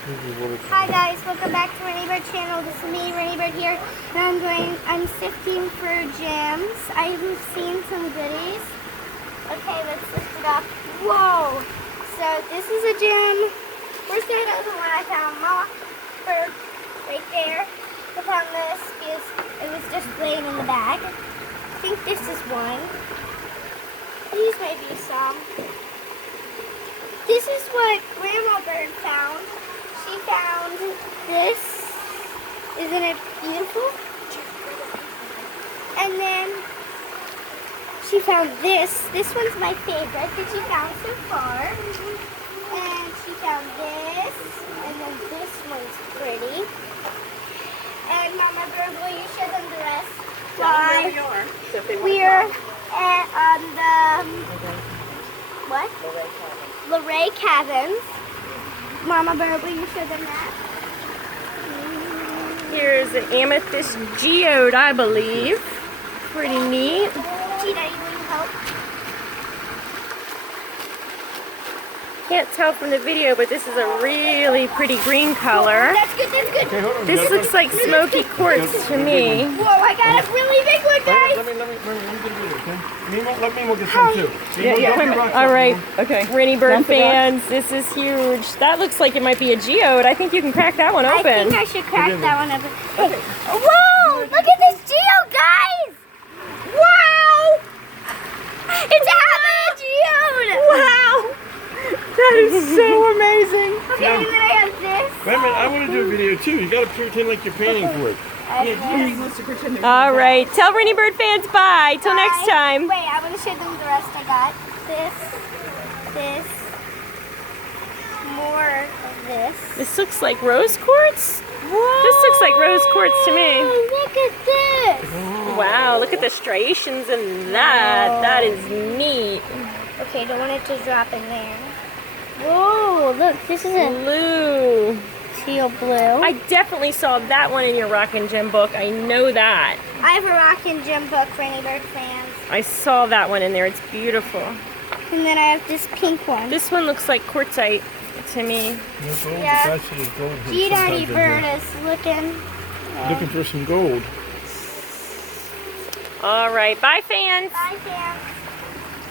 Hi guys, welcome back to Wrenie Bird channel. This is me, Wrenie Bird here, and I'm sifting for gems. I've seen some goodies. Okay, let's lift it up. Whoa! So this is a gem. First I know the one I found, Mama Bird, right there. I found this because it was just laying in the bag. I think this is one. These may be some. This is what Grandma Bird found. She found this. Isn't it beautiful? And then she found this. This one's my favorite that she found so far. And she found this. And then this one's pretty. And Mama Bird, will you show them the rest? Why? We're on the what? Luray caverns. Mama Bird, will you show them that? Here's an amethyst geode, I believe. Pretty neat. Gina, will you help? Can't tell from the video, but this is a really pretty green color. That's good, that's good. Okay, hold on. This looks like smoky quartz to me. Whoa, I got a really big one, guys. Let me get a video, okay? Let me get some too. All right. Okay. Wrenie Bird fans, this is huge. That looks like it might be a geode. I think you can crack that one I open. think I should crack that one open. Hey. Whoa! Look at this geode, guys! Wow! It's a geode! Wow! That is so amazing. Okay, and then I have this. Wait a minute, I want to do a video too. You got to pretend like you're painting for it. All right. Tell Wrenie Bird fans bye. Till next time. Wait, I want to show them the rest I got. This, more of this. This looks like rose quartz. Whoa! This looks like rose quartz to me. Look at this. Wow, look at the striations in that. Whoa. That is neat. Okay, don't want it to drop in there. Whoa, look, this is a Blue. teal blue. I definitely saw that one in your Rock and Gem book. I know that. I have a Rock and Gem book for any bird fans. I saw that one in there. It's beautiful. And then I have this pink one. This one looks like quartzite to me. Yeah. Wrenie Bird is Looking for some gold. All right. Bye, fans. Bye, fans.